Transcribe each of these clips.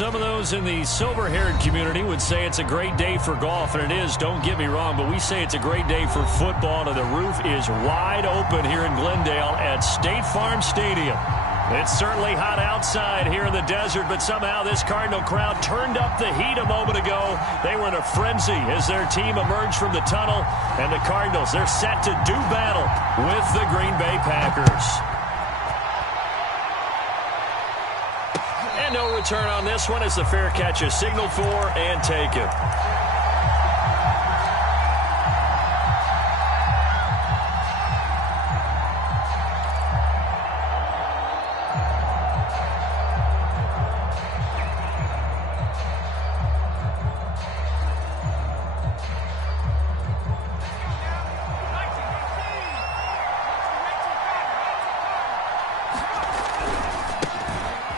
Some of those in the silver-haired community would say it's a great day for golf, and it is, don't get me wrong, but we say it's a great day for football, and the roof is wide open here in Glendale at State Farm Stadium. It's certainly hot outside here in the desert, but somehow this Cardinal crowd turned up the heat a moment ago. They were in a frenzy as their team emerged from the tunnel, and the Cardinals, they're set to do battle with the Green Bay Packers. And no return on this one as the fair catch is signaled for and taken.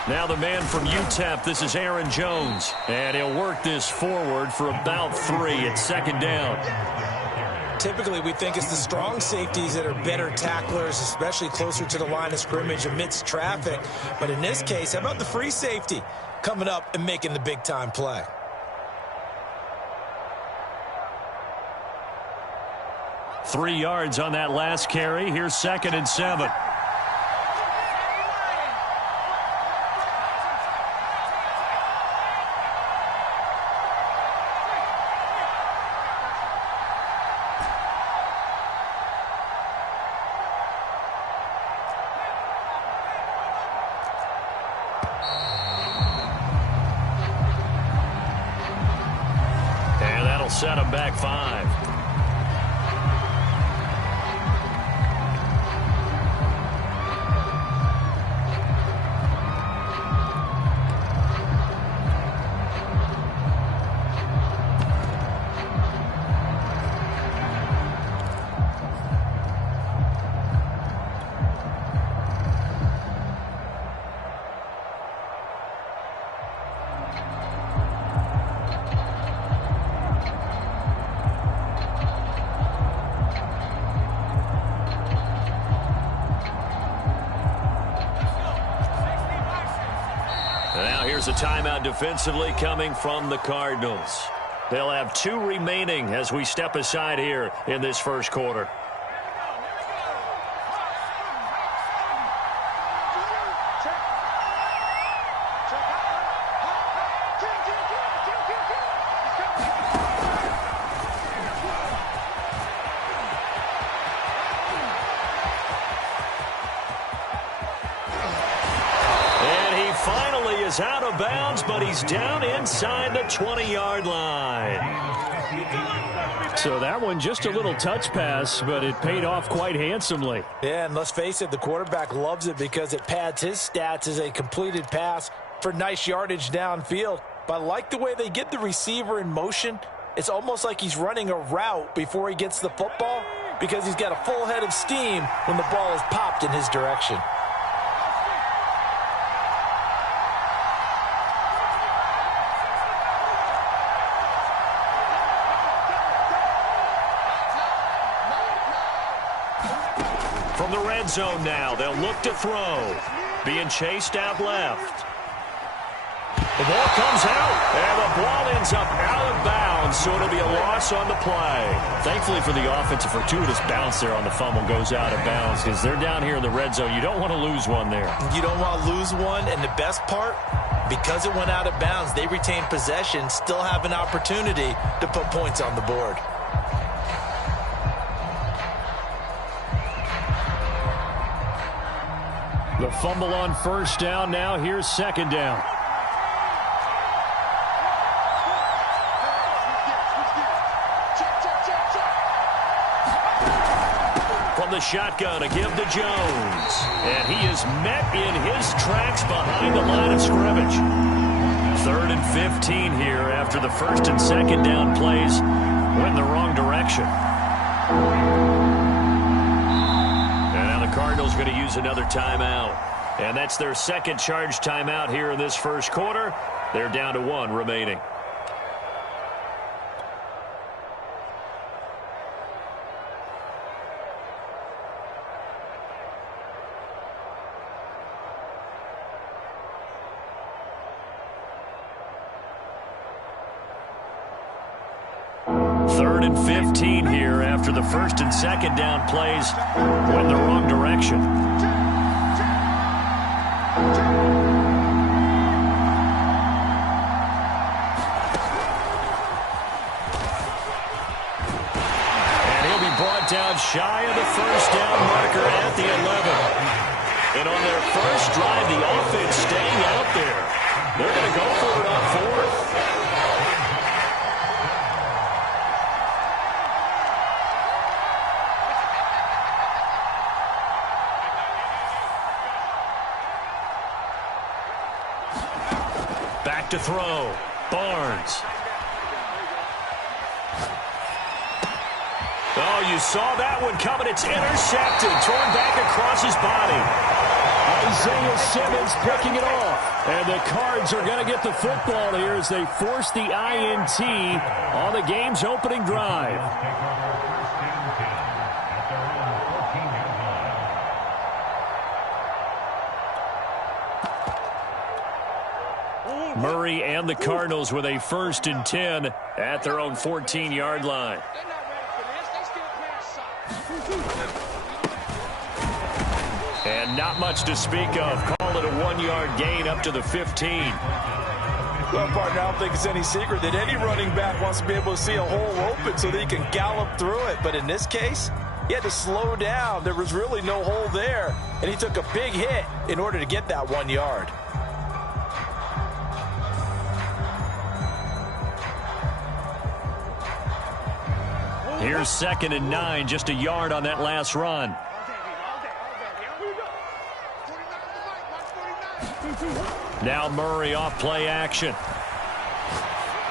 Now the man from UTEP, this is Aaron Jones. And he'll work this forward for about 3 at second down. Typically, we think it's the strong safeties that are better tacklers, especially closer to the line of scrimmage amidst traffic. But in this case, how about the free safety coming up and making the big-time play? Three yards on that last carry. Here's 2nd and 7. Set him back 5. Here's a timeout defensively coming from the Cardinals. They'll have 2 remaining as we step aside here in this first quarter. Out of bounds, but he's down inside the 20-yard line. So that one just a little touch pass, but it paid off quite handsomely. Yeah, and let's face it, the quarterback loves it because it pads his stats as a completed pass for nice yardage downfield. But I like the way they get the receiver in motion. It's almost like he's running a route before he gets the football because he's got a full head of steam when the ball is popped in his direction. From the red zone now, they'll look to throw. Being chased out left. The ball comes out, and the ball ends up out of bounds, so it'll be a loss on the play. Thankfully for the offense, a fortuitous bounce there on the fumble goes out of bounds because they're down here in the red zone. You don't want to lose one there. You don't want to lose one, and the best part, because it went out of bounds, they retain possession, still have an opportunity to put points on the board. The fumble on first down. Now here's second down. From the shotgun, a give to Jones. And he is met in his tracks behind the line of scrimmage. 3rd and 15 here after the 1st and 2nd down plays went in the wrong direction. Cardinals going to use another timeout. And that's their 2nd charge timeout here in this first quarter. They're down to 1 remaining. 3rd and 15 here after the first and second down plays went the wrong direction. And he'll be brought down shy of the first down marker at the 11. And on their first drive, the offense staying out there. They're going to go for it on 4th. Back to throw. Barnes. Oh, you saw that one coming. It's intercepted. Torn back across his body. Isaiah Simmons picking it off. And the Cards are going to get the football here as they force the INT on the game's opening drive. Murray and the Cardinals with a 1st and 10 at their own 14-yard line. And not much to speak of. Call it a 1-yard gain up to the 15. Well, partner, I don't think it's any secret that any running back wants to be able to see a hole open so that he can gallop through it. But in this case, he had to slow down. There was really no hole there. And he took a big hit in order to get that 1 yard. Here's 2nd and 9, just a yard on that last run. Now Murray off play action.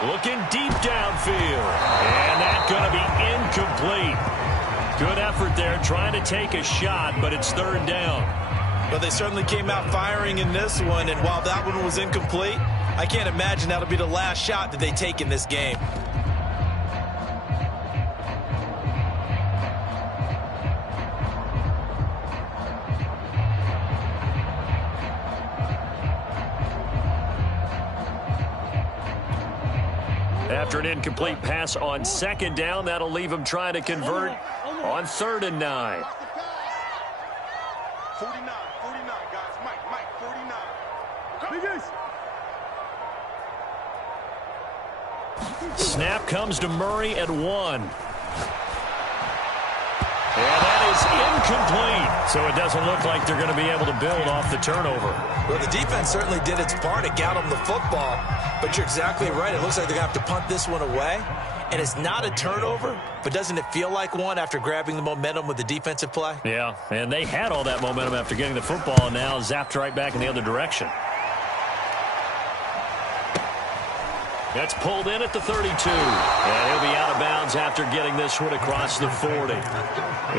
Looking deep downfield. And that's going to be incomplete. Good effort there trying to take a shot, but it's 3rd down. Well, they certainly came out firing in this one, and while that one was incomplete, I can't imagine that'll be the last shot that they take in this game. After an incomplete pass on 2nd down, that'll leave him trying to convert on 3rd and 9. 49, guys. Mike, 49. Snap comes to Murray at 1. And that is incomplete. So it doesn't look like they're going to be able to build off the turnover. Well, the defense certainly did its part. It got them the football. But you're exactly right. It looks like they're going to have to punt this one away. And it's not a turnover, but doesn't it feel like one after grabbing the momentum with the defensive play? Yeah, and they had all that momentum after getting the football, and now zapped right back in the other direction. That's pulled in at the 32. And he'll be out of bounds after getting this one across the 40.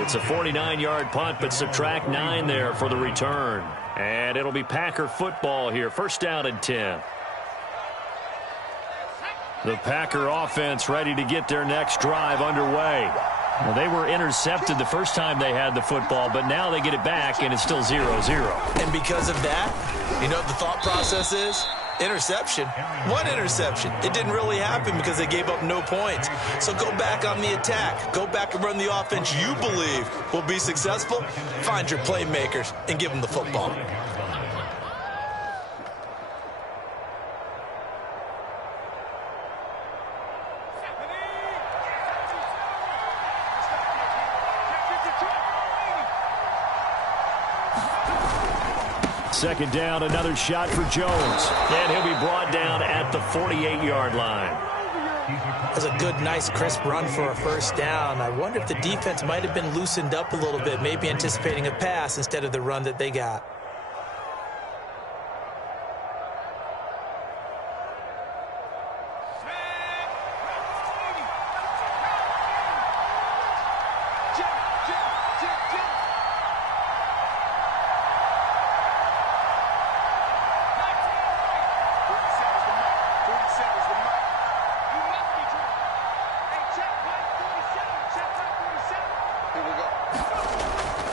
It's a 49-yard punt, but subtract 9 there for the return. And it'll be Packer football here. 1st down and 10. The Packer offense ready to get their next drive underway. Well, they were intercepted the first time they had the football, but now they get it back, and it's still 0-0. And because of that, you know what the thought process is? Interception. One interception. It didn't really happen because they gave up no points. So go back on the attack. Go back and run the offense you believe will be successful. Find your playmakers and give them the football. Second down, another shot for Jones. And he'll be brought down at the 48-yard line. That's a good, nice, crisp run for a 1st down. I wonder if the defense might have been loosened up a little bit, maybe anticipating a pass instead of the run that they got.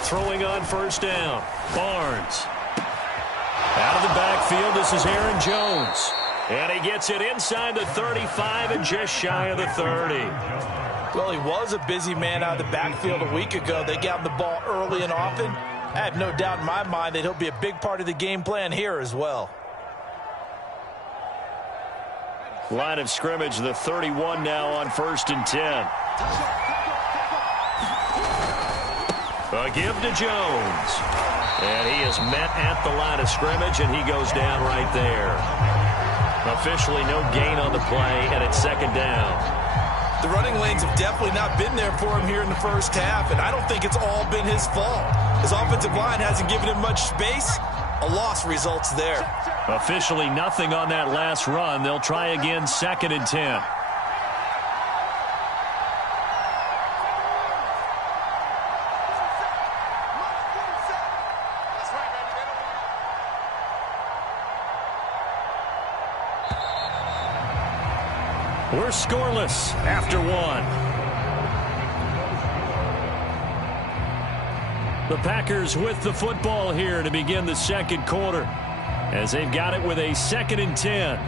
Throwing on 1st down. Barnes. Out of the backfield, this is Aaron Jones. And he gets it inside the 35 and just shy of the 30. Well, he was a busy man out of the backfield a week ago. They got him the ball early and often. I have no doubt in my mind that he'll be a big part of the game plan here as well. Line of scrimmage, the 31 now on 1st and 10. A give to Jones. And he is met at the line of scrimmage, and he goes down right there. Officially no gain on the play, and it's 2nd down. The running lanes have definitely not been there for him here in the first half, and I don't think it's all been his fault. His offensive line hasn't given him much space. A loss results there. Officially nothing on that last run. They'll try again, 2nd and 10. We're scoreless after 1. The Packers with the football here to begin the 2nd quarter, as they've got it with a 2nd and 10.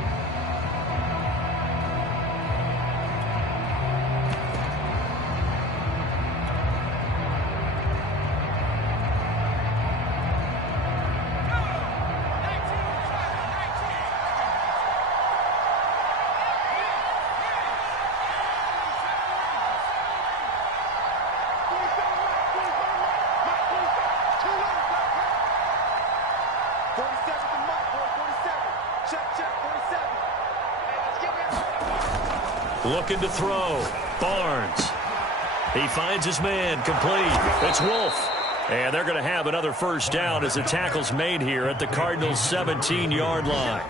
Looking to throw. Barnes. He finds his man. Complete. It's Wolf. And they're going to have another 1st down as the tackle's made here at the Cardinals' 17-yard line.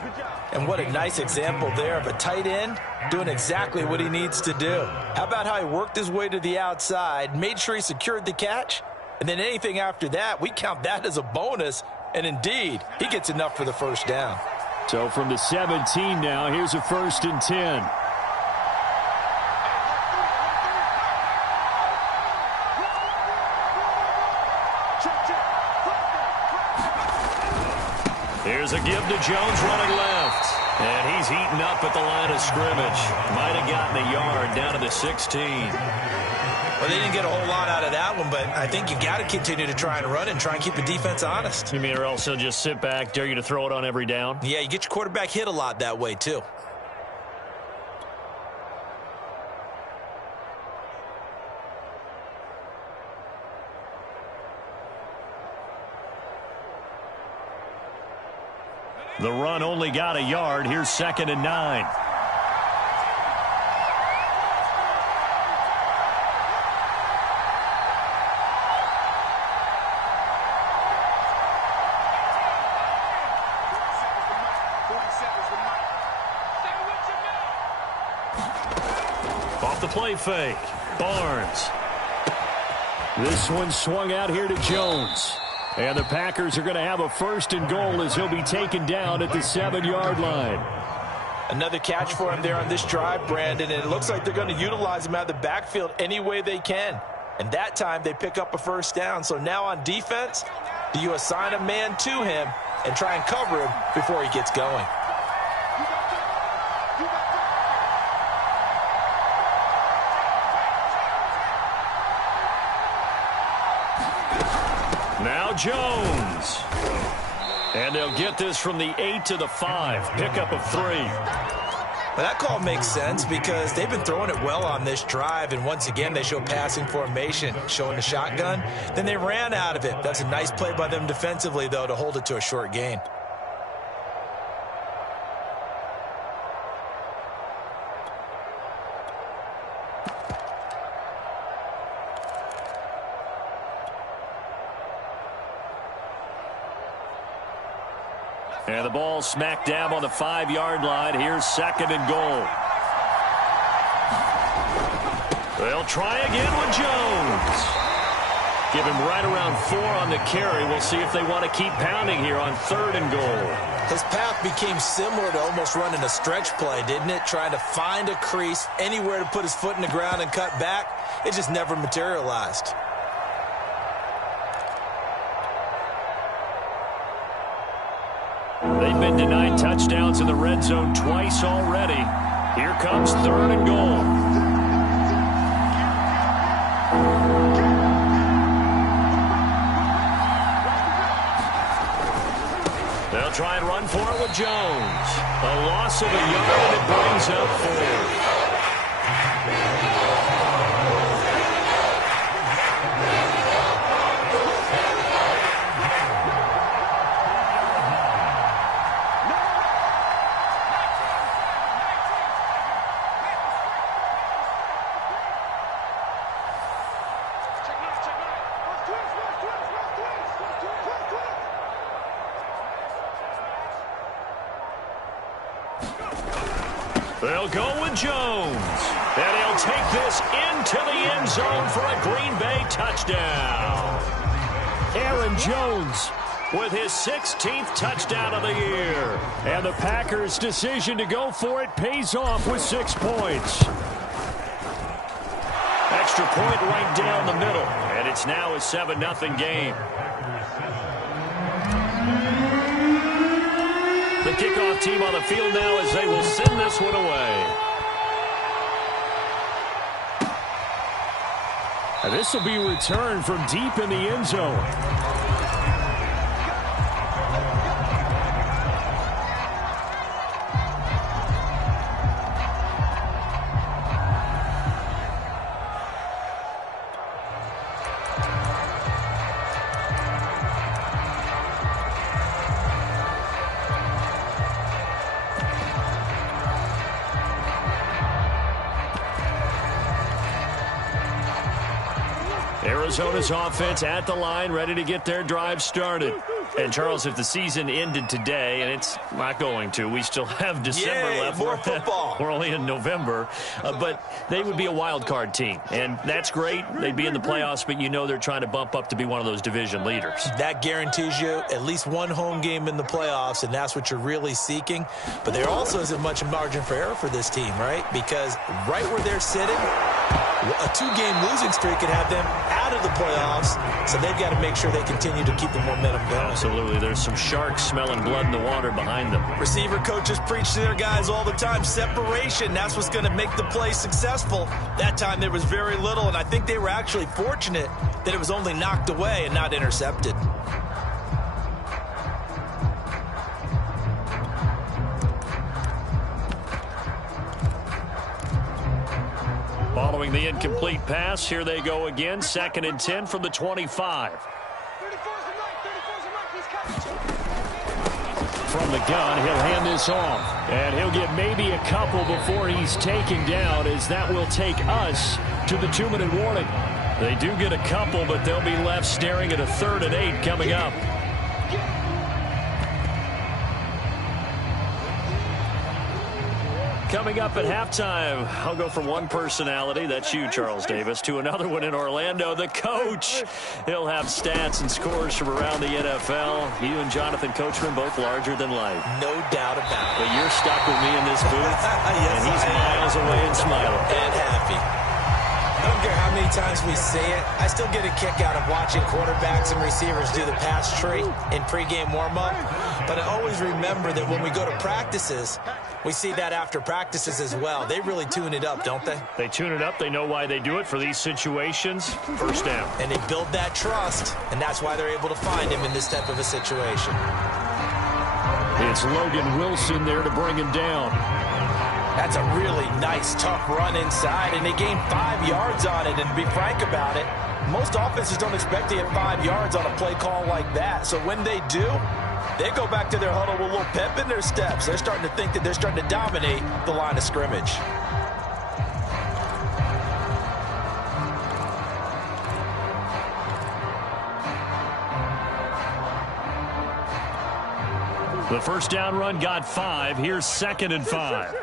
And what a nice example there of a tight end doing exactly what he needs to do. How about how he worked his way to the outside, made sure he secured the catch, and then anything after that, we count that as a bonus. And indeed, he gets enough for the 1st down. So from the 17 now, here's a 1st and 10. Here's a give to Jones running left. And he's heating up at the line of scrimmage. Might have gotten a yard down to the 16. Well, they didn't get a whole lot out of that one, but I think you got to continue to try and run and try and keep the defense honest. You mean or else they'll just sit back, dare you to throw it on every down? Yeah, you get your quarterback hit a lot that way, too. The run only got a yard. Here's 2nd and 9. Off the play fake. Barnes. This one swung out here to Jones. And the Packers are going to have a 1st and goal as he'll be taken down at the 7-yard line. Another catch for him there on this drive, Brandon, and it looks like they're going to utilize him out of the backfield any way they can. And that time they pick up a 1st down. So now on defense, do you assign a man to him and try and cover him before he gets going? Now Jones. And they'll get this from the 8 to the 5. Pickup of 3. Well, that call makes sense because they've been throwing it well on this drive, and once again they show passing formation, showing the shotgun. Then they ran out of it. That's a nice play by them defensively, though, to hold it to a short gain. And the ball smack dab on the 5-yard line. Here's 2nd and goal. They'll try again with Jones. Give him right around 4 on the carry. We'll see if they want to keep pounding here on 3rd and goal. His path became similar to almost running a stretch play, didn't it? Trying to find a crease, anywhere to put his foot in the ground and cut back. It just never materialized. They've been denied touchdowns in the red zone twice already. Here comes 3rd and goal. Jones. A loss of a yard, and it brings up 4. They'll go with Jones. And he'll take this into the end zone for a Green Bay touchdown. Aaron Jones with his 16th touchdown of the year. And the Packers' decision to go for it pays off with 6 points. Extra point right down the middle. And it's now a 7-0 game. The kickoff team on the field now as they will send this one away. And this will be returned from deep in the end zone. Arizona's offense at the line, ready to get their drive started. And, Charles, if the season ended today, and it's not going to, we still have December left. More football. We're only in November. But they would be a wild card team. And that's great. They'd be in the playoffs, but you know they're trying to bump up to be one of those division leaders. That guarantees you at least one home game in the playoffs, and that's what you're really seeking. But there also isn't much margin for error for this team, right? Because right where they're sitting, a 2-game losing streak could have them out of the playoffs, so they've got to make sure they continue to keep the momentum going. Absolutely. There's some sharks smelling blood in the water behind them. Receiver coaches preach to their guys all the time. Separation, that's what's going to make the play successful. That time there was very little, and I think they were actually fortunate that it was only knocked away and not intercepted. Following the incomplete pass, here they go again. 2nd and 10 from the 25. From the gun, he'll hand this off. And he'll get maybe a couple before he's taken down, as that will take us to the 2-minute warning. They do get a couple, but they'll be left staring at a 3rd and 8 coming up. Coming up at halftime, I'll go from one personality, that's you, Charles Davis, to another one in Orlando, the coach. He'll have stats and scores from around the NFL. You and Jonathan Coachman, both larger than life. No doubt about it. But you're stuck with me in this booth, yes, and he's miles away and smiling. And happy. I don't care how many times we say it, I still get a kick out of watching quarterbacks and receivers do the pass tree in pregame warm-up. But I always remember that when we go to practices, we see that after practices as well. They really tune it up, don't they? They tune it up. They know why they do it for these situations. First down. And they build that trust, and that's why they're able to find him in this type of a situation. It's Logan Wilson there to bring him down. That's a really nice, tough run inside, and they gained 5 yards on it. And to be frank about it, most offenses don't expect to get 5 yards on a play call like that. So when they do, they go back to their huddle with a little pep in their steps. They're starting to think that they're starting to dominate the line of scrimmage. The first down run got 5. Here's 2nd and 5.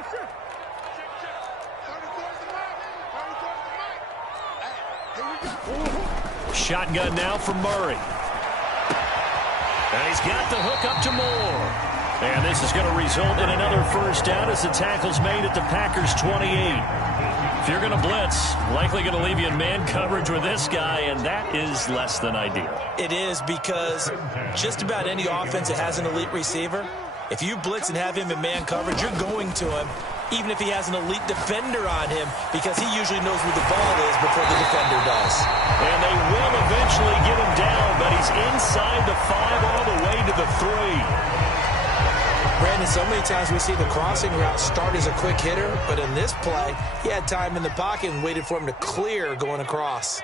Shotgun now from Murray. And he's got the hook up to Moore. And this is going to result in another first down as the tackle's made at the Packers' 28. If you're going to blitz, likely going to leave you in man coverage with this guy, and that is less than ideal. It is, because just about any offense that has an elite receiver, if you blitz and have him in man coverage, you're going to him, even if he has an elite defender on him, because he usually knows where the ball is before the defender does. And they will eventually get him down, but he's inside the 5 all the way to the 3. Brandon, so many times we see the crossing route start as a quick hitter, but in this play, he had time in the pocket and waited for him to clear going across.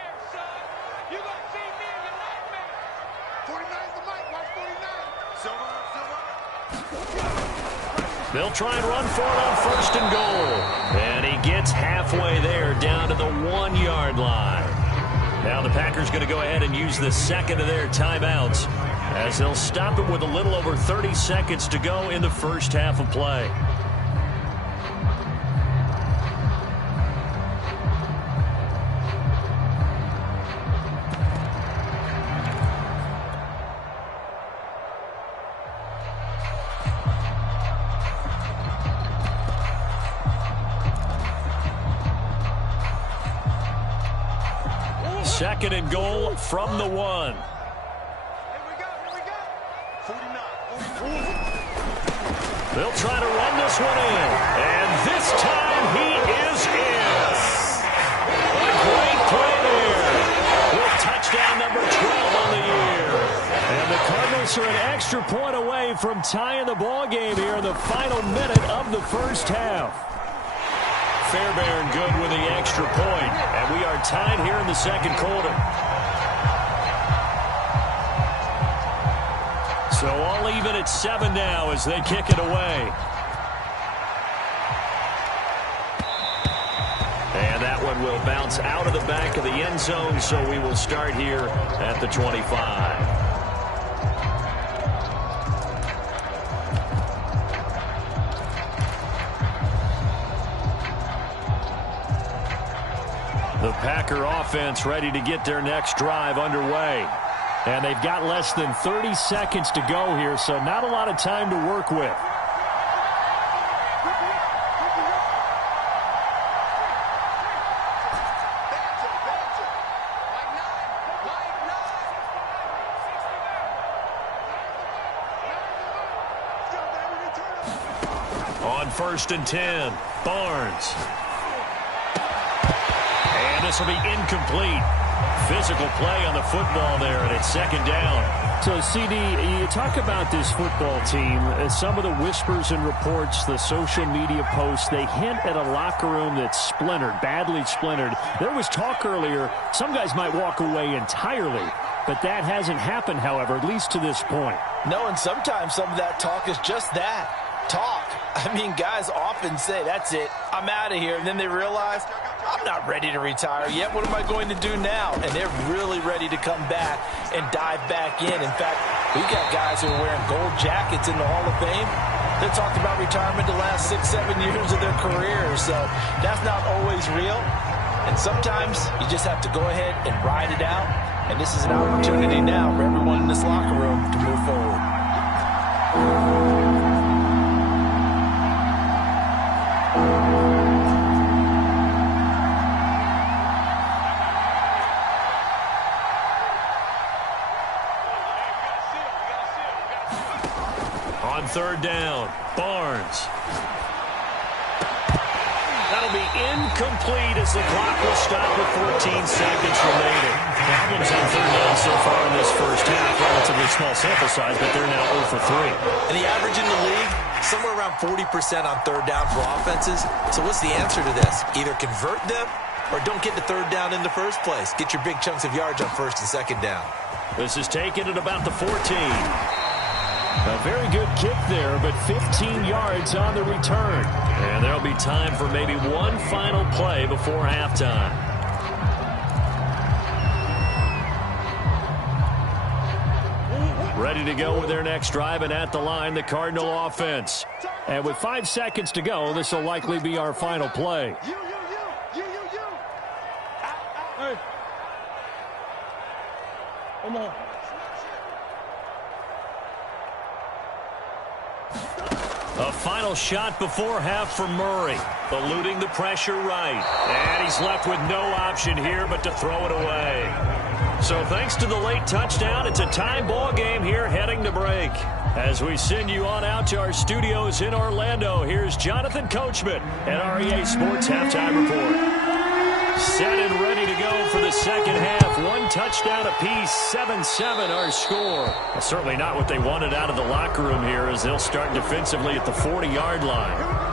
They'll try and run for it on 1st and goal. And he gets halfway there, down to the 1-yard line. Now the Packers going to go ahead and use the second of their timeouts, as they'll stop it with a little over 30 seconds to go in the first half of play. Second and goal from the 1. Here we go. 49. They'll try to run this one in. And this time he is in. A great play there. With touchdown number 12 on the year. And the Cardinals are an extra point away from tying the ball game here in the final minute of the first half. Fairbairn good with the extra point, and we are tied here in the second quarter. So all even at 7 now as they kick it away. And that one will bounce out of the back of the end zone, so we will start here at the 25. The Packer offense ready to get their next drive underway. And they've got less than 30 seconds to go here, so not a lot of time to work with. On 1st and 10, Barnes. And this will be incomplete. Physical play on the football there, and it's 2nd down. So, CD, you talk about this football team. Some of the whispers and reports, the social media posts, they hint at a locker room that's splintered, badly splintered. There was talk earlier, some guys might walk away entirely, but that hasn't happened, however, at least to this point. No, and sometimes some of that talk is just that, talk. I mean, guys often say, that's it, I'm out of here, and then they realize, I'm not ready to retire yet. What am I going to do now? And they're really ready to come back and dive back in. In fact, we got guys who are wearing gold jackets in the Hall of Fame. They talked about retirement the last 6-7 years of their careers. So that's not always real. And sometimes you just have to go ahead and ride it out. And this is an opportunity now for everyone in this locker room to move forward. On 3rd down, Barnes. That'll be incomplete as the clock will stop with 14 seconds remaining. Problems on 3rd down so far in this first half. Relatively small sample size, but they're now 0 for 3. And the average in the league, somewhere around 40% on 3rd down for offenses. So what's the answer to this? Either convert them or don't get to 3rd down in the first place. Get your big chunks of yards on 1st and 2nd down. This is taken at about the 14. A very good kick there, but 15 yards on the return. And there'll be time for maybe one final play before halftime. Ready to go with their next drive, and at the line, the Cardinal offense. And with 5 seconds to go, this will likely be our final play. Hey. Come on. A final shot before half for Murray, eluding the pressure right. And he's left with no option here but to throw it away. So thanks to the late touchdown, it's a tie ball game here heading to break. As we send you on out to our studios in Orlando, here's Jonathan Coachman at REA Sports Halftime Report. Set and ready to go for the second half. One touchdown apiece, 7-7 our score. Well, certainly not what they wanted out of the locker room here as they'll start defensively at the 40-yard line.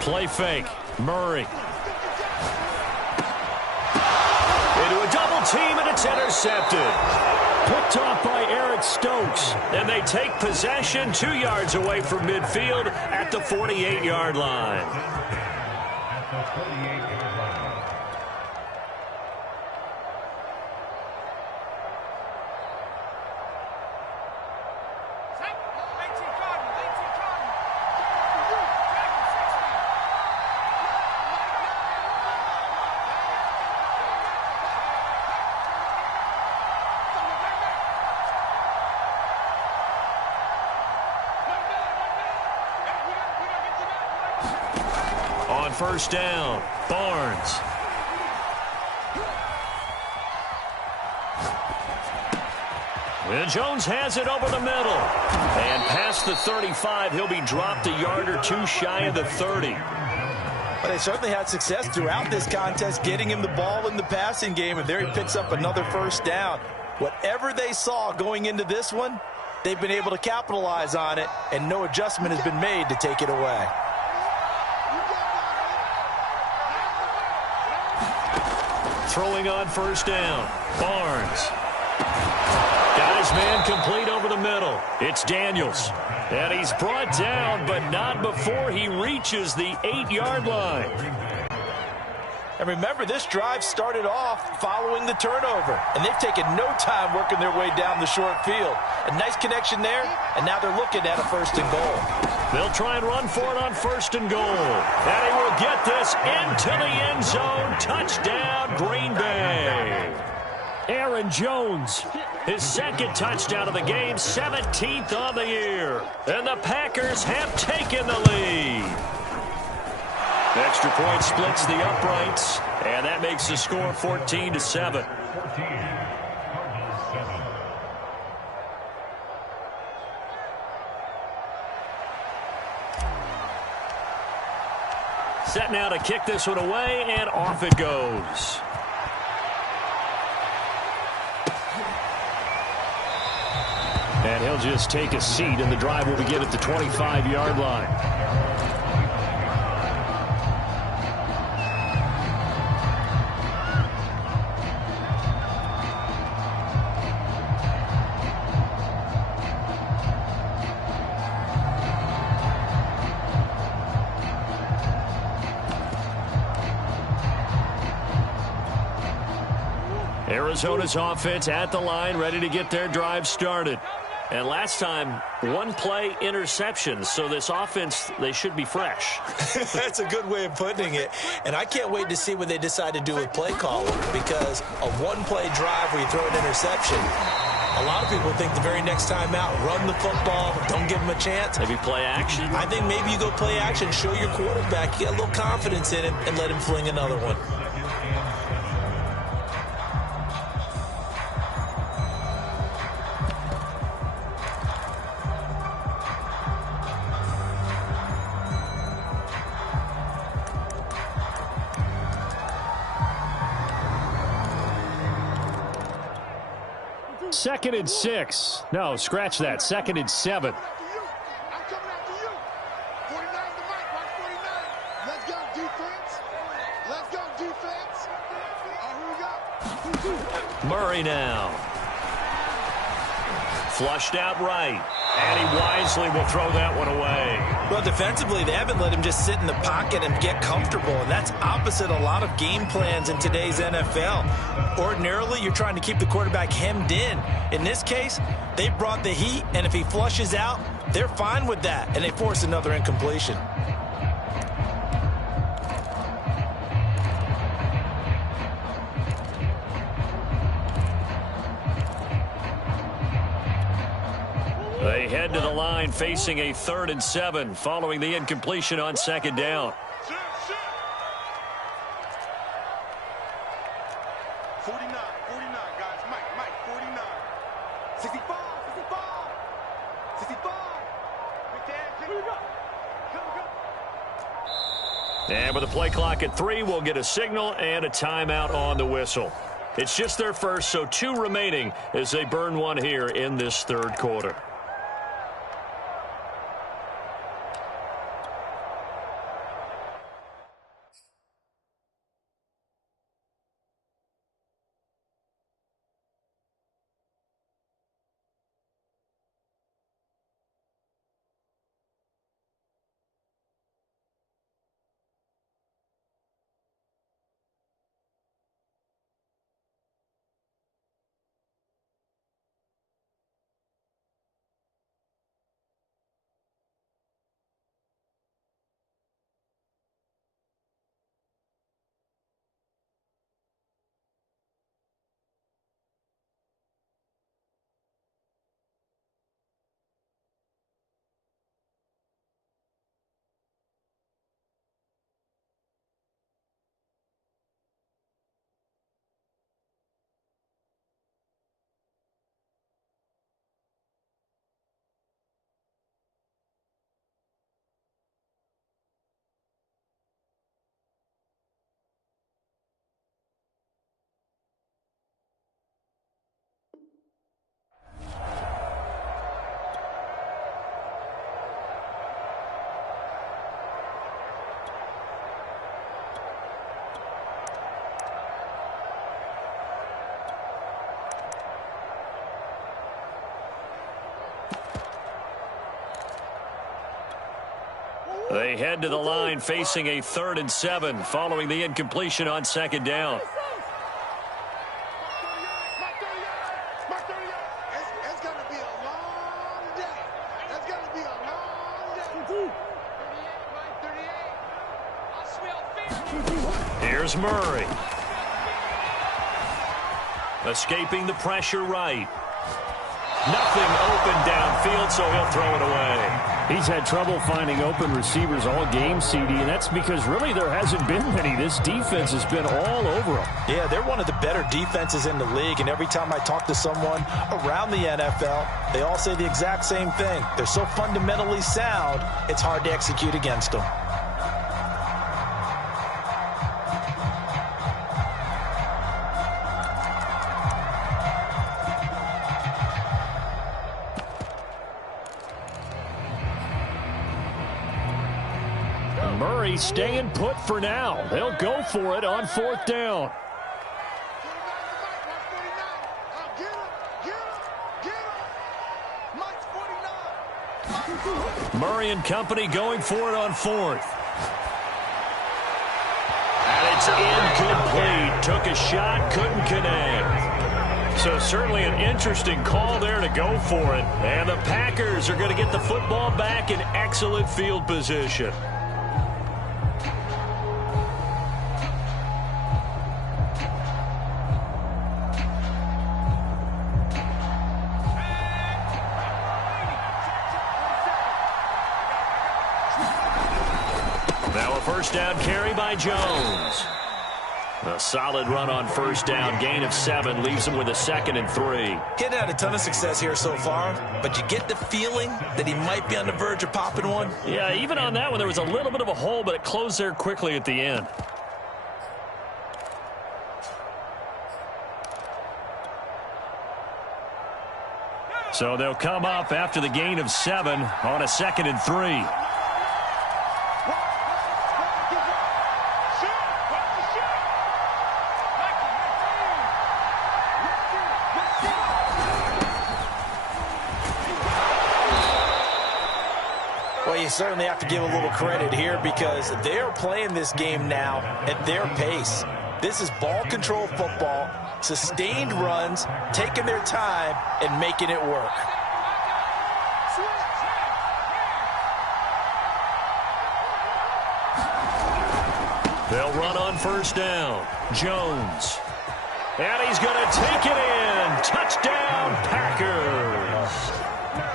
Play fake. Murray. Into a double team, and it's intercepted. Picked off by Eric Stokes. And they take possession 2 yards away from midfield at the 48-yard line. On first down, Barnes. And Jones has it over the middle. And past the 35, he'll be dropped a yard or two shy of the 30. But they certainly had success throughout this contest, getting him the ball in the passing game, and there he picks up another first down. Whatever they saw going into this one, they've been able to capitalize on it, and no adjustment has been made to take it away. Throwing on first down, Barnes. Got his man complete over the middle. It's Daniels. And he's brought down, but not before he reaches the 8-yard line. And remember, this drive started off following the turnover, and they've taken no time working their way down the short field. A nice connection there, and now they're looking at a first and goal. They'll try and run for it on first and goal. And he will get this into the end zone. Touchdown, Green Bay. Aaron Jones, his second touchdown of the game, 17th on the year. And the Packers have taken the lead. Extra point splits the uprights, and that makes the score 14-7. Set now to kick this one away, and off it goes. And he'll just take a seat, and the drive will begin at the 25-yard line. Arizona's offense at the line, ready to get their drive started. And last time, one-play interceptions, so this offense, they should be fresh. That's a good way of putting it. And I can't wait to see what they decide to do with play calling, because a one-play drive where you throw an interception, a lot of people think the very next time out, run the football, don't give them a chance. Maybe play action? I think maybe you go play action, show your quarterback, you get a little confidence in him, and let him fling another one. Second and 6. No, scratch that. Second and 7. I'm coming after you. 49 to Mike. Watch 49. Let's go, defense. Let's go, defense. Here we go. Murray now. Flushed out right. And he wisely will throw that one away. Well, defensively, they haven't let him just sit in the pocket and get comfortable, and that's opposite a lot of game plans in today's NFL. Ordinarily, you're trying to keep the quarterback hemmed in. In this case, they brought the heat, and if he flushes out, they're fine with that, and they force another incompletion. They head to the line facing a 3rd and 7 following the incompletion on 2nd down. 49, guys. Mike, 49. 65. 65. Here we go. And with the play clock at 3, we'll get a signal and a timeout on the whistle. It's just their first, so 2 remaining as they burn one here in this 3rd quarter. They head to the line facing a 3rd and 7 following the incompletion on 2nd down. It's going to be a long day. It's going to be a long day. Here's Murray. Escaping the pressure right. Nothing open downfield, so he'll throw it away. He's had trouble finding open receivers all game, CD, and that's because really there hasn't been many. This defense has been all over them. Yeah, they're one of the better defenses in the league, and every time I talk to someone around the NFL, they all say the exact same thing. They're so fundamentally sound, it's hard to execute against them. Murray staying put for now. They'll go for it on 4th down. Murray and company going for it on 4th. And it's incomplete. Took a shot, couldn't connect. So certainly an interesting call there to go for it. And the Packers are going to get the football back in excellent field position. Now a 1st down carry by Jones. A solid run on 1st down. Gain of 7 leaves him with a 2nd and 3. He hadn't had a ton of success here so far, but you get the feeling that he might be on the verge of popping one. Yeah, even on that one, there was a little bit of a hole, but it closed there quickly at the end. So they'll come up after the gain of 7 on a 2nd and 3. Well, you certainly have to give a little credit here because they're playing this game now at their pace. This is ball control football, sustained runs, taking their time and making it work. They'll run on 1st down. Jones. And he's going to take it in. Touchdown, Packers.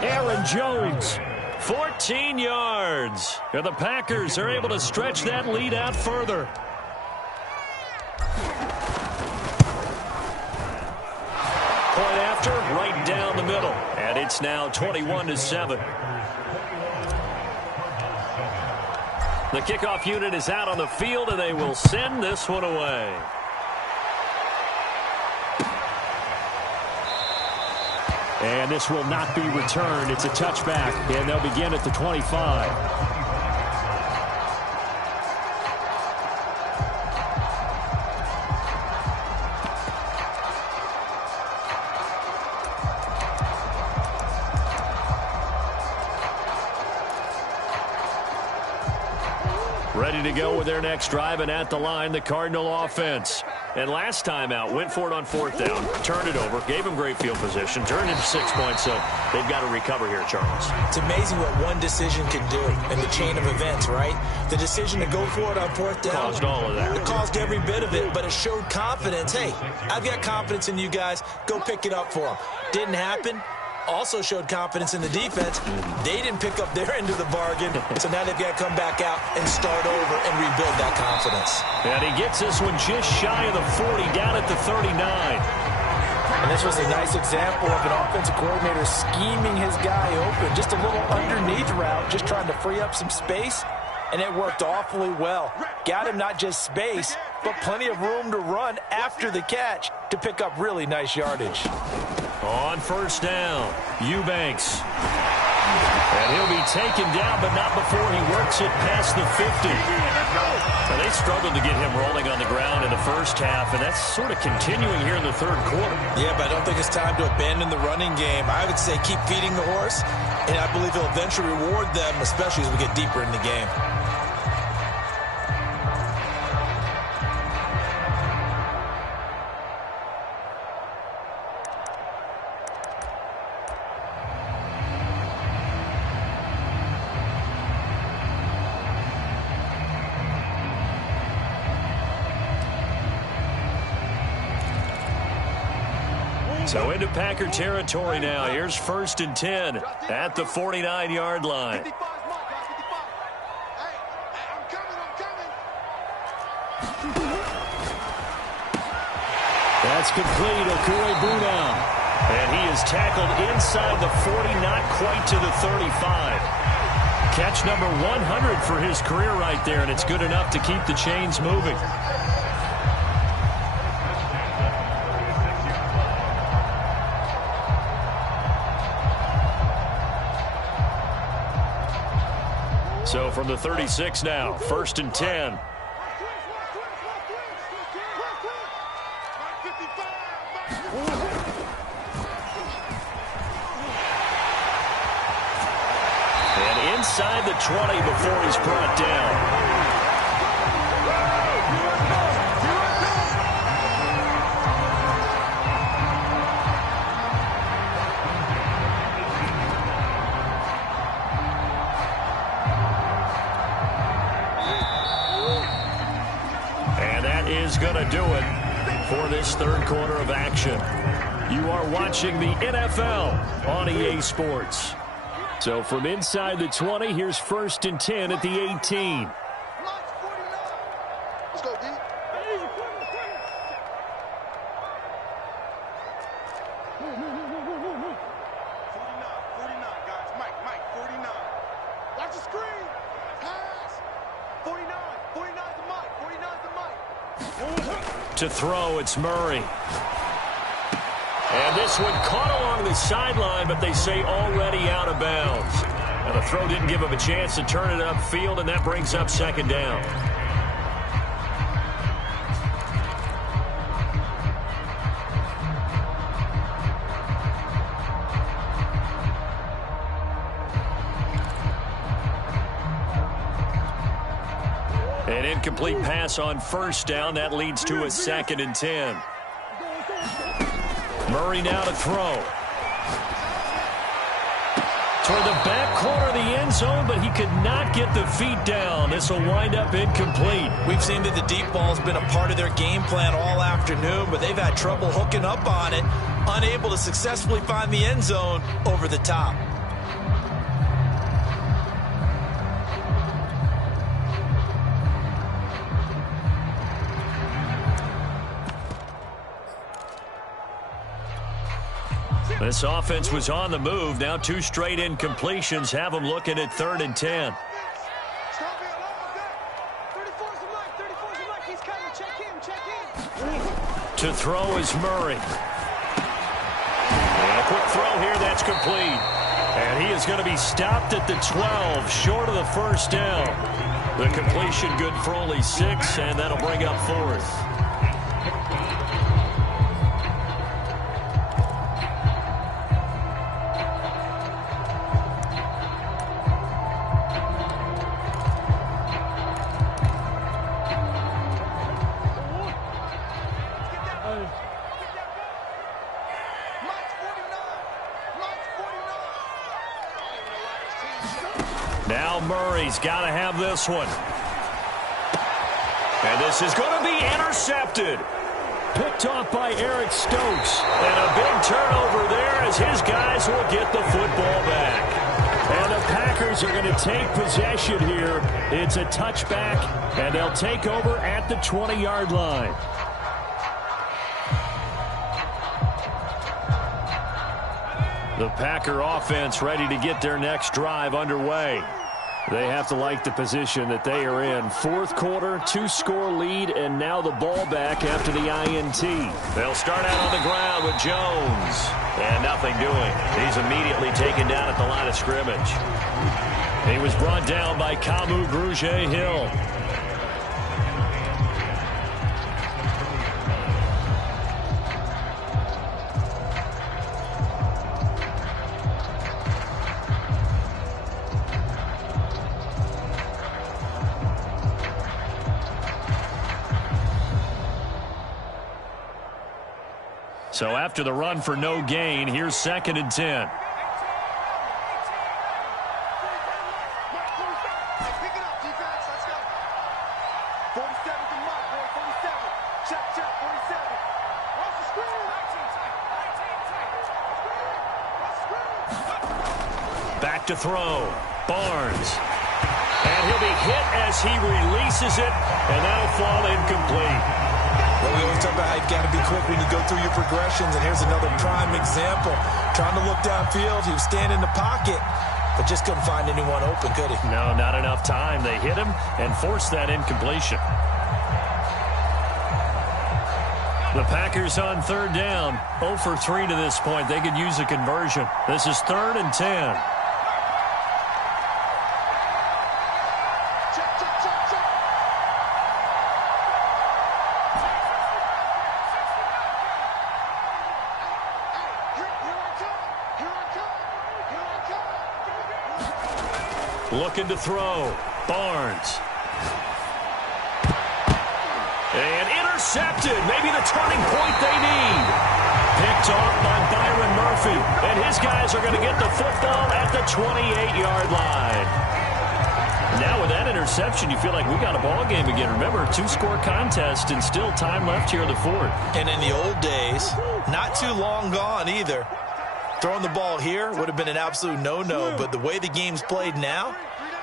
Aaron Jones. 14 yards. And the Packers are able to stretch that lead out further. Point after, right down the middle. And it's now 21-7. The kickoff unit is out on the field, and they will send this one away. And this will not be returned. It's a touchback, and they'll begin at the 25. Ready to go with their next drive, and at the line, the Cardinal offense. And last time out, went for it on fourth down, turned it over, gave them great field position, turned into 6 points, so they've got to recover here, Charles. It's amazing what one decision can do in the chain of events, right? The decision to go for it on fourth down. Caused all of that. It caused every bit of it, but it showed confidence. Hey, I've got confidence in you guys. Go pick it up for them. Didn't happen. Also showed confidence in the defense. They didn't pick up their end of the bargain, so now they've got to come back out and start over and rebuild that confidence. And he gets this one just shy of the 40, down at the 39. And this was a nice example of an offensive coordinator scheming his guy open. Just a little underneath route, just trying to free up some space, and it worked awfully well. Got him not just space, but plenty of room to run after the catch to pick up really nice yardage. On first down, Eubanks. And he'll be taken down, but not before he works it past the 50. Now, they struggled to get him rolling on the ground in the first half, and that's sort of continuing here in the third quarter. Yeah, but I don't think it's time to abandon the running game. I would say keep feeding the horse, and I believe he'll eventually reward them, especially as we get deeper in the game. So into Packer territory now. Here's 1st and 10 at the 49-yard line. That's complete. Okure-Buna. And he is tackled inside the 40, not quite to the 35. Catch number 100 for his career right there, and it's good enough to keep the chains moving. So from the 36 now, 1st and 10. And inside the 20 before he's brought down. Is going to do it for this third quarter of action. You are watching the NFL on EA Sports. So from inside the 20, here's 1st and 10 at the 18. Let's go, D. 49, guys. Mike, 49. Watch the screen. Pass. 49. 49's the Mike. 49's the Mike. To throw, it's Murray. And this one caught along the sideline, but they say already out of bounds. And the throw didn't give him a chance to turn it upfield, and that brings up 2nd down. An incomplete pass on 1st down. That leads to a 2nd and 10. Murray now to throw. Toward the back corner of the end zone, but he could not get the feet down. This will wind up incomplete. We've seen that the deep ball has been a part of their game plan all afternoon, but they've had trouble hooking up on it, unable to successfully find the end zone over the top. This offense was on the move. Now 2 straight incompletions have them looking at 3rd and 10. To throw is Murray. And a quick throw here, that's complete. And he is going to be stopped at the 12, short of the first down. The completion good for only 6, and that'll bring up 4th. Now Murray's got to have this one. And this is going to be intercepted. Picked off by Eric Stokes. And a big turnover there as his guys will get the football back. And the Packers are going to take possession here. It's a touchback, and they'll take over at the 20-yard line. The Packer offense ready to get their next drive underway. They have to like the position that they are in. 4th quarter, 2-score lead, and now the ball back after the INT. They'll start out on the ground with Jones. And nothing doing. He's immediately taken down at the line of scrimmage. He was brought down by Kamu Grugier-Hill. So after the run for no gain, here's 2nd and 10. Pick it up, defense. Let's go. 47 to Mike, boy. 47. Check, 47. Watch the screen. 19. Back to throw. Barnes. And he'll be hit as he releases it, and that'll fall incomplete. Well, we always talk about how you've got to be quick when you go through your progressions, and here's another prime example. Trying to look downfield, he was standing in the pocket, but just couldn't find anyone open, could he? No, not enough time. They hit him and forced that incompletion. The Packers on 3rd down, 0 for 3 to this point. They could use a conversion. This is 3rd and 10. Looking to throw. Barnes. And intercepted. Maybe the turning point they need. Picked off by Byron Murphy. And his guys are going to get the football at the 28-yard line. Now with that interception, you feel like we got a ball game again. Remember, 2-score contest and still time left here in the 4th. And in the old days, not too long gone either. Throwing the ball here would have been an absolute no-no, but the way the game's played now,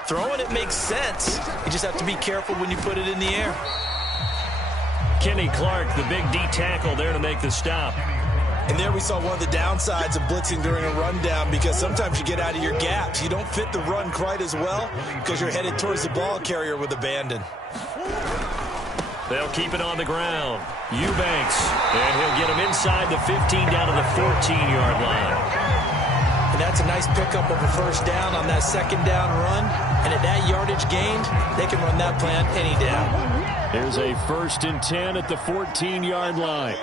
throwing it makes sense. You just have to be careful when you put it in the air. Kenny Clark, the big D tackle there to make the stop. And there we saw one of the downsides of blitzing during a rundown, because sometimes you get out of your gaps. You don't fit the run quite as well because you're headed towards the ball carrier with abandon. They'll keep it on the ground. Eubanks, and he'll get him inside the 15 down to the 14-yard line. And that's a nice pickup of a first down on that 2nd down run. And at that yardage gained, they can run that plan any down. Here's a 1st and 10 at the 14-yard line.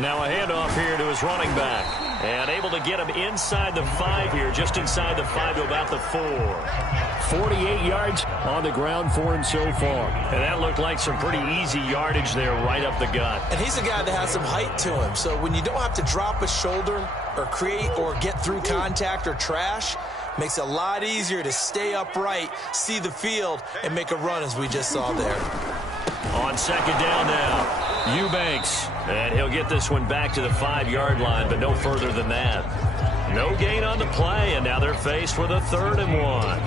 Now a handoff here to his running back. And able to get him inside the 5 here, just inside the 5 to about the 4. 48 yards on the ground for him so far. And that looked like some pretty easy yardage there right up the gut. And he's a guy that has some height to him. So when you don't have to drop a shoulder or create or get through contact or trash, makes it a lot easier to stay upright, see the field, and make a run as we just saw there. On 2nd down now. Eubanks, and he'll get this one back to the 5-yard line, but no further than that. No gain on the play, and now they're faced with a 3rd and 1.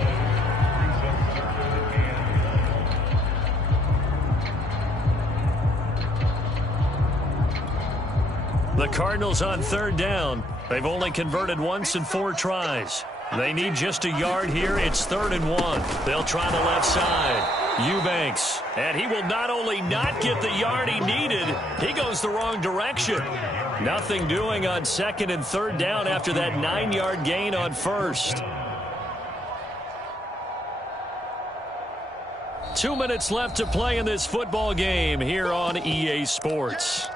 The Cardinals on third down. They've only converted once in 4 tries. They need just a yard here. It's 3rd and 1. They'll try the left side. Eubanks. And he will not only not get the yard he needed, he goes the wrong direction. Nothing doing on 2nd and 3rd down after that 9-yard gain on 1st. 2 minutes left to play in this football game here on EA Sports.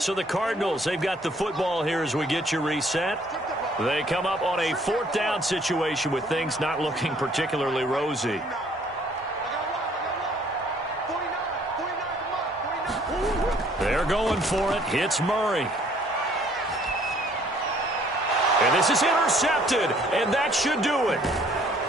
So the Cardinals, they've got the football here as we get you reset. They come up on a 4th down situation with things not looking particularly rosy. They're going for it. Hits Murray. And this is intercepted, and that should do it.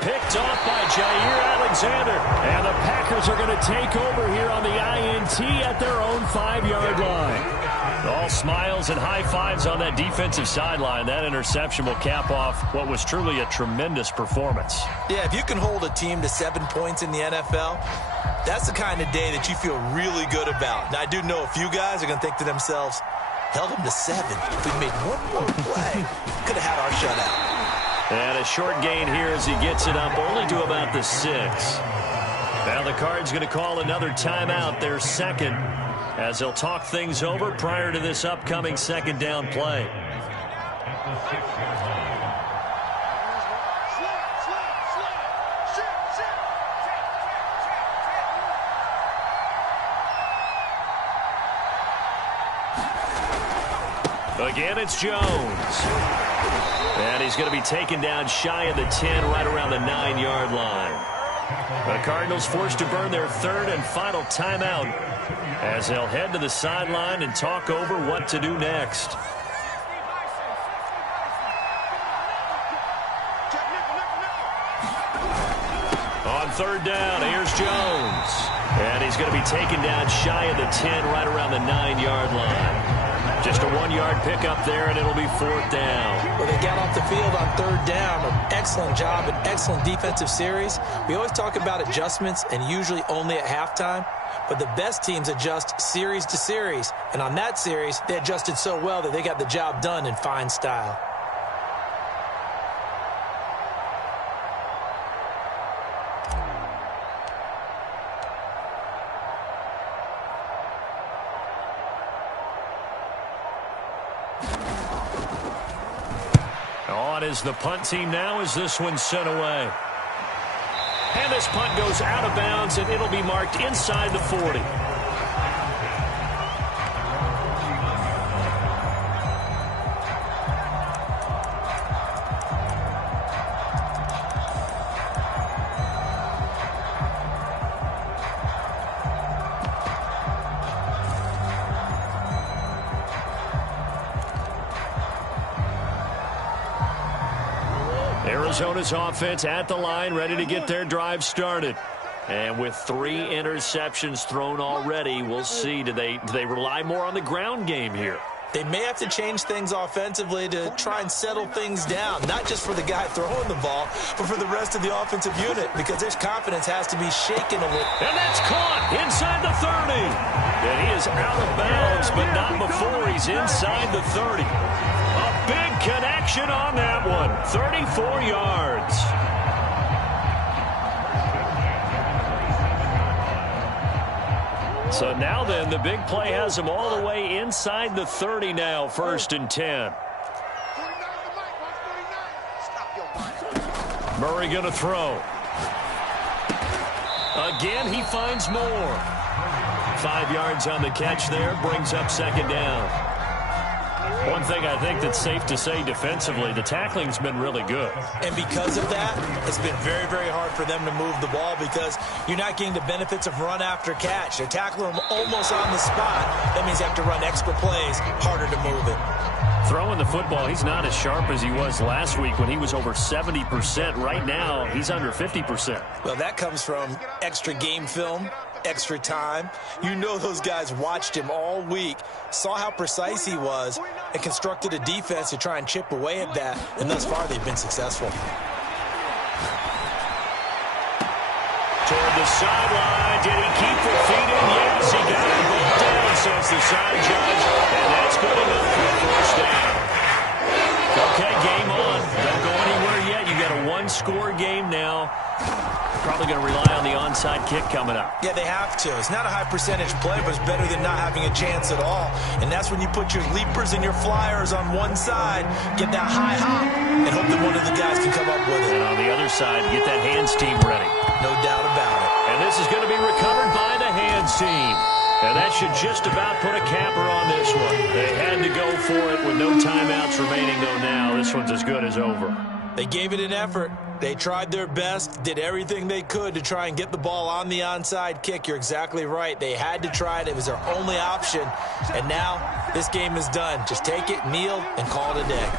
Picked off by Jair Alexander. And the Packers are going to take over here on the INT at their own 5-yard line. All smiles and high fives on that defensive sideline. That interception will cap off what was truly a tremendous performance. Yeah, if you can hold a team to 7 points in the NFL, that's the kind of day that you feel really good about. Now, I do know a few guys are going to think to themselves, held them to 7. If we made one more play, could have had our shutout. And a short gain here as he gets it up only to about the 6. Now the Cards going to call another timeout, their 2nd, as they'll talk things over prior to this upcoming 2nd down play. Again, it's Jones. And he's going to be taken down shy of the 10, right around the 9-yard line. The Cardinals forced to burn their 3rd and final timeout as they'll head to the sideline and talk over what to do next. On 3rd down, here's Jones. And he's going to be taken down shy of the 10, right around the 9-yard line. Just a 1-yard pickup there, and it'll be 4th down. Well, they got off the field on 3rd down. An excellent job, an excellent defensive series. We always talk about adjustments, and usually only at halftime. But the best teams adjust series to series. And on that series, they adjusted so well that they got the job done in fine style. On is the punt team now as this one's sent away. And this punt goes out of bounds, and it'll be marked inside the 40. Arizona's offense at the line, ready to get their drive started. And with 3 interceptions thrown already, we'll see. Do they rely more on the ground game here? They may have to change things offensively to try and settle things down, not just for the guy throwing the ball, but for the rest of the offensive unit, because their confidence has to be shaken a little. And that's caught inside the 30. And he is out of bounds, but not before he's inside the 30. A big connection on that one. 34 yards. So now then, the big play has him all the way inside the 30 now, 1st and 10. Murray going to throw. Again, he finds more. 5 yards on the catch there, brings up 2nd down. One thing I think that's safe to say defensively, the tackling's been really good. And because of that, it's been very, very hard for them to move the ball because you're not getting the benefits of run after catch. They're tackling them almost on the spot. That means they have to run extra plays, harder to move it. Throwing the football, he's not as sharp as he was last week when he was over 70%. Right now, he's under 50%. Well, that comes from extra game film, extra time. You know those guys watched him all week, saw how precise he was, and constructed a defense to try and chip away at that, and thus far they've been successful. Toward the sideline, did he keep the feet in? Yes, he got it both down, says the side judge, and that's good enough for a first down. Okay, game on. Don't go anywhere yet. You got a one-score game now. Probably going to rely on the onside kick coming up. Yeah, they have to. It's not a high percentage play, but it's better than not having a chance at all. And that's when you put your leapers and your flyers on one side, get that high hop, and hope that one of the guys can come up with it. And on the other side, get that hands team ready. No doubt about it. And this is going to be recovered by the hands team. And that should just about put a capper on this one. They had to go for it with no timeouts remaining, though now this one's as good as over. They gave it an effort. They tried their best, did everything they could to try and get the ball on the onside kick. You're exactly right. They had to try it. It was their only option. And now this game is done. Just take it, kneel, and call it a day.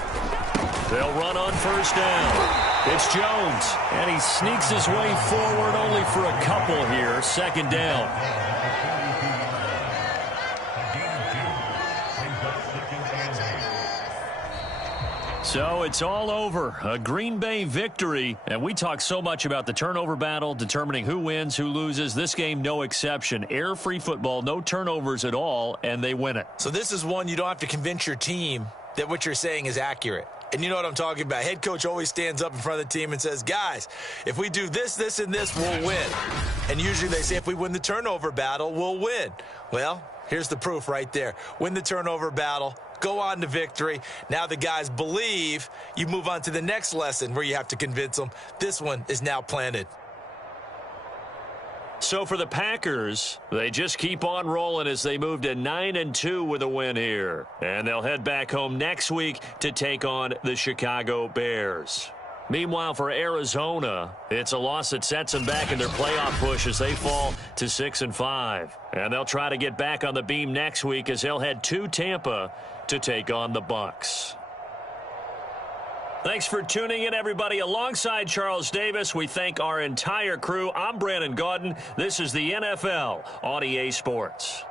They'll run on first down. It's Jones, and he sneaks his way forward only for a couple here. Second down. So it's all over. A Green Bay victory. And we talk so much about the turnover battle, determining who wins, who loses. This game, no exception. Air-free football, no turnovers at all, and they win it. So this is one you don't have to convince your team that what you're saying is accurate. And you know what I'm talking about. Head coach always stands up in front of the team and says, guys, if we do this, this, and this, we'll win. And usually they say if we win the turnover battle, we'll win. Well, here's the proof right there. Win the turnover battle. Go on to victory. Now the guys believe. You move on to the next lesson where you have to convince them. This one is now planted. So for the Packers, they just keep on rolling as they move to 9-2 with a win here. And they'll head back home next week to take on the Chicago Bears. Meanwhile, for Arizona, it's a loss that sets them back in their playoff push as they fall to 6-5. And they'll try to get back on the beam next week as they'll head to Tampa to take on the Bucs. Thanks for tuning in, everybody. Alongside Charles Davis, we thank our entire crew. I'm Brandon Gaudin. This is the NFL on EA Sports.